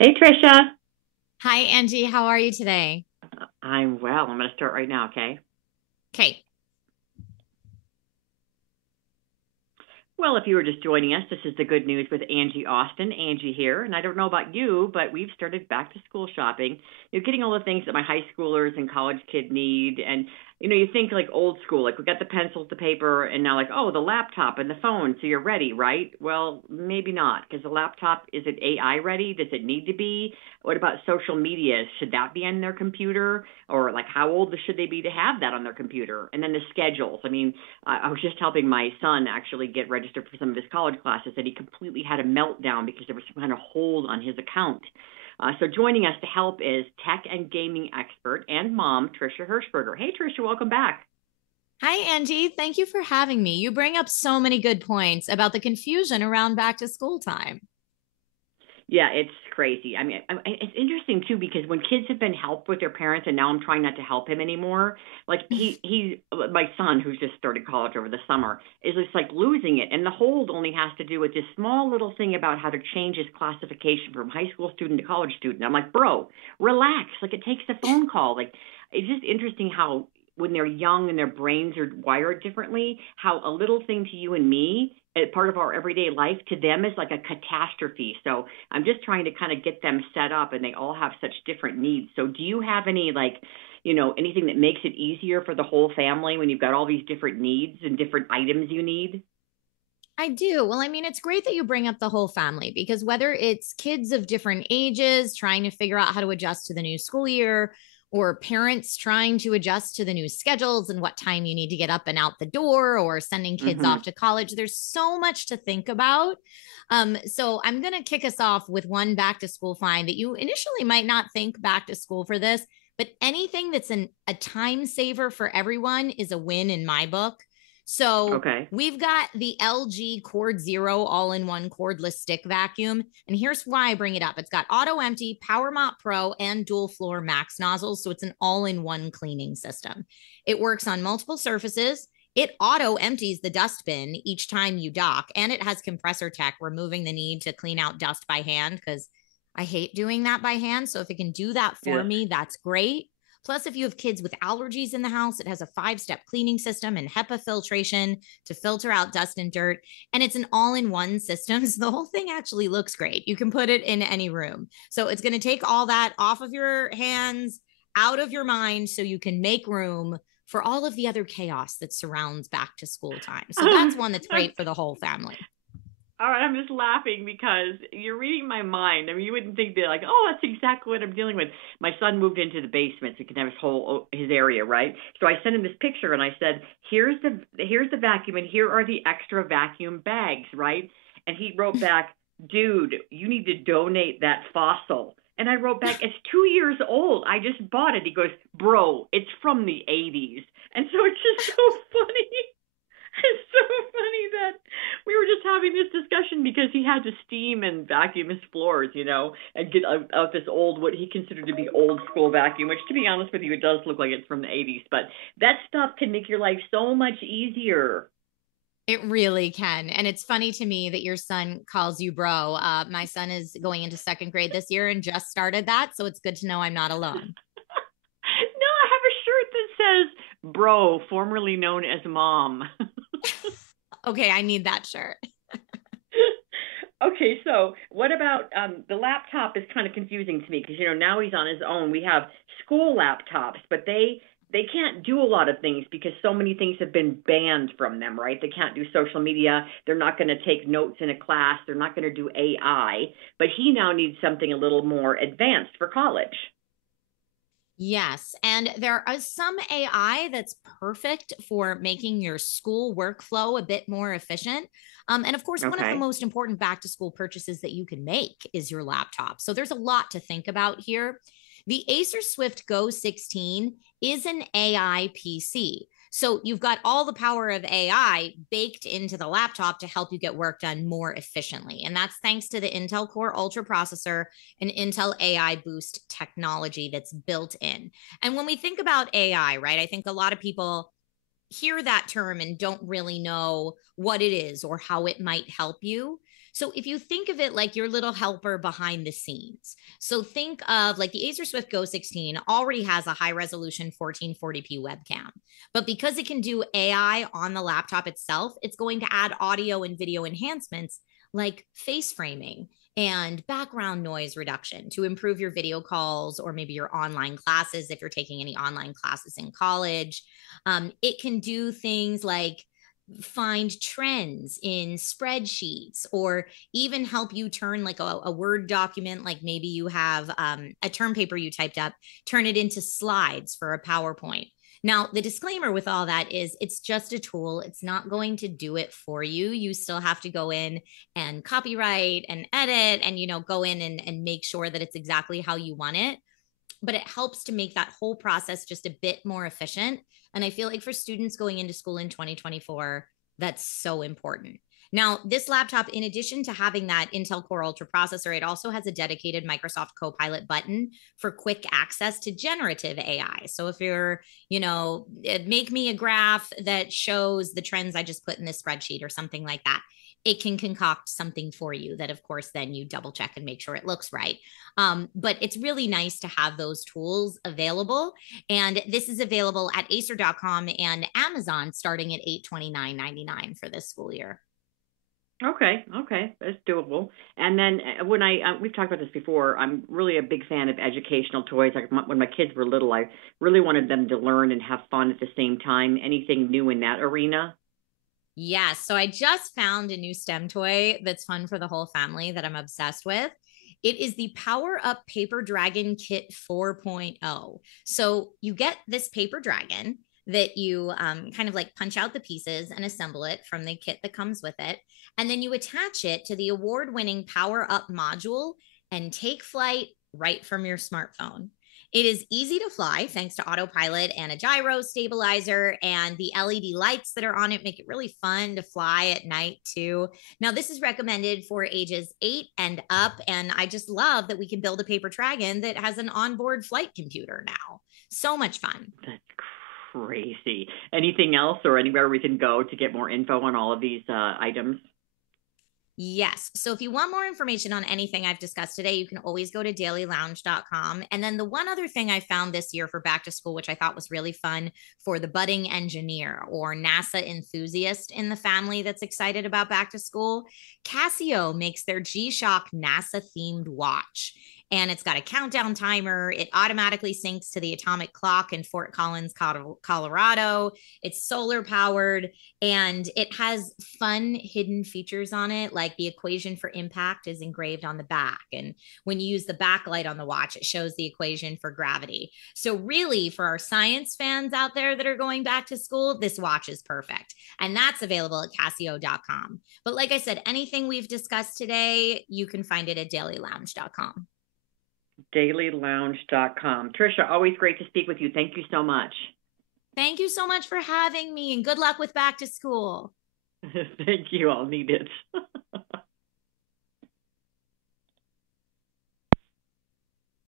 Hey, Trisha. Hi, Angie. How are you today? I'm well. I'm going to start right now, okay? Okay. Well, if you were just joining us, this is the good news with Angie Austin. Angie here. And I don't know about you, but we've started back to school shopping. You're getting all the things that my high schoolers and college kid need. And, you think like old school, like we got the pencils, the paper, and now like, oh, the laptop and the phone. So you're ready, right? Well, maybe not, because the laptop, is it AI ready? Does it need to be? What about social media? Should that be on their computer? Or like, how old should they be to have that on their computer? And then the schedules. I mean, I was just helping my son actually get registered for some of his college classes, and he completely had a meltdown because there was some kind of hold on his account. So joining us to help is tech and gaming expert and mom, Trisha Hershberger. Hey, Trisha, welcome back. Hi, Angie. Thank you for having me. You bring up so many good points about the confusion around back to school time. Yeah, it's crazy. I mean, it's interesting too because when kids have been helped with their parents, and now I'm trying not to help him anymore. Like my son who's just started college over the summer is just like losing it, and the hold only has to do with this small little thing about how to change his classification from high school student to college student. I'm like, bro, relax. Like it takes a phone call. Like it's just interesting how when they're young and their brains are wired differently, how a little thing to you and me, part of our everyday life, to them is like a catastrophe. So I'm just trying to kind of get them set up, and they all have such different needs. So do you have any like, anything that makes it easier for the whole family when you've got all these different needs and different items you need? I do. Well, I mean, it's great that you bring up the whole family because whether it's kids of different ages trying to figure out how to adjust to the new school year, or parents trying to adjust to the new schedules and what time you need to get up and out the door, or sending kids off Mm-hmm. to college, there's so much to think about. So I'm going to kick us off with one back to school find that you initially might not think back to school for this, but anything that's a time saver for everyone is a win in my book. So Okay. we've got the LG Cord Zero all-in-one cordless stick vacuum. And here's why I bring it up. It's got auto empty, Power Mop Pro, and dual floor max nozzles. So it's an all-in-one cleaning system. It works on multiple surfaces. It auto empties the dustbin each time you dock, and it has compressor tech, removing the need to clean out dust by hand because I hate doing that by hand. So if it can do that for Yes. me, that's great. Plus, if you have kids with allergies in the house, it has a 5 step cleaning system and HEPA filtration to filter out dust and dirt. And it's an all in one system. So the whole thing actually looks great. You can put it in any room. So it's going to take all that off of your hands, out of your mind, so you can make room for all of the other chaos that surrounds back to school time. So that's one that's great for the whole family. All right, I'm just laughing because you're reading my mind. I mean, you wouldn't think they're like, oh, that's exactly what I'm dealing with. My son moved into the basement so he can have his area, right? So I sent him this picture and I said, here's the vacuum and here are the extra vacuum bags, right? And he wrote back, dude, you need to donate that fossil. And I wrote back, it's 2 years old. I just bought it. He goes, bro, it's from the 80s. And so it's just so funny. It's so funny that we were just having this discussion because he had to steam and vacuum his floors, and get out this old, what he considered to be old school vacuum, which to be honest with you, it does look like it's from the 80s. But that stuff can make your life so much easier. It really can. And it's funny to me that your son calls you bro. My son is going into second grade this year and just started that. So it's good to know I'm not alone. No, I have a shirt that says bro, formerly known as mom. Okay, I need that shirt. Okay, so what about the laptop is kind of confusing to me because now he's on his own. We have school laptops, but they can't do a lot of things because so many things have been banned from them, right? They can't do social media. They're not going to take notes in a class. They're not going to do AI. But he now needs something a little more advanced for college. Yes. And there is some AI that's perfect for making your school workflow a bit more efficient. And of course, one of the Okay. most important back to school purchases that you can make is your laptop. So there's a lot to think about here. The Acer Swift Go 16 is an AI PC. So you've got all the power of AI baked into the laptop to help you get work done more efficiently. And that's thanks to the Intel Core Ultra processor and Intel AI Boost technology that's built in. And when we think about AI, right, I think a lot of people hear that term and don't really know what it is or how it might help you. So if you think of it like your little helper behind the scenes, so think of like the Acer Swift Go 16 already has a high resolution 1440p webcam, but because it can do AI on the laptop itself, it's going to add audio and video enhancements like face framing and background noise reduction to improve your video calls or maybe your online classes if you're taking any online classes in college. It can do things like find trends in spreadsheets or even help you turn like a Word document, like maybe you have a term paper you typed up, turn it into slides for a PowerPoint. Now, the disclaimer with all that is it's just a tool. It's not going to do it for you. You still have to go in and copyright and edit and, go in and make sure that it's exactly how you want it. But it helps to make that whole process just a bit more efficient. And I feel like for students going into school in 2024, that's so important. Now, this laptop, in addition to having that Intel Core Ultra processor, it also has a dedicated Microsoft Copilot button for quick access to generative AI. So if you're, make me a graph that shows the trends I just put in this spreadsheet or something like that, it can concoct something for you that, of course, then you double check and make sure it looks right. But it's really nice to have those tools available. And this is available at acer.com and Amazon starting at $829.99 for this school year. Okay, that's doable. And then when we've talked about this before, I'm really a big fan of educational toys. Like when my kids were little, I really wanted them to learn and have fun at the same time. Anything new in that arena? Yes. So I just found a new STEM toy that's fun for the whole family that I'm obsessed with. It is the Power Up Paper Dragon Kit 4.0. So you get this paper dragon that you kind of like punch out the pieces and assemble it from the kit that comes with it. And then you attach it to the award-winning Power Up module and take flight right from your smartphone. It is easy to fly thanks to autopilot and a gyro stabilizer, and the LED lights that are on it make it really fun to fly at night too. Now, this is recommended for ages 8 and up, and I just love that we can build a paper dragon that has an onboard flight computer now. So much fun. That's crazy. Anything else or anywhere we can go to get more info on all of these items? Yes. So if you want more information on anything I've discussed today, you can always go to dailylounge.com. And then the one other thing I found this year for back to school, which I thought was really fun for the budding engineer or NASA enthusiast in the family that's excited about back to school, Casio makes their G-Shock NASA themed watch. And it's got a countdown timer. It automatically syncs to the atomic clock in Fort Collins, Colorado. It's solar powered and it has fun hidden features on it. Like the equation for impact is engraved on the back. And when you use the backlight on the watch, it shows the equation for gravity. So really for our science fans out there that are going back to school, this watch is perfect. And that's available at casio.com. But like I said, anything we've discussed today, you can find it at dailylounge.com. dailylounge.com. Trisha, always great to speak with you. Thank you so much. Thank you so much for having me and good luck with back to school. Thank you. I'll need it.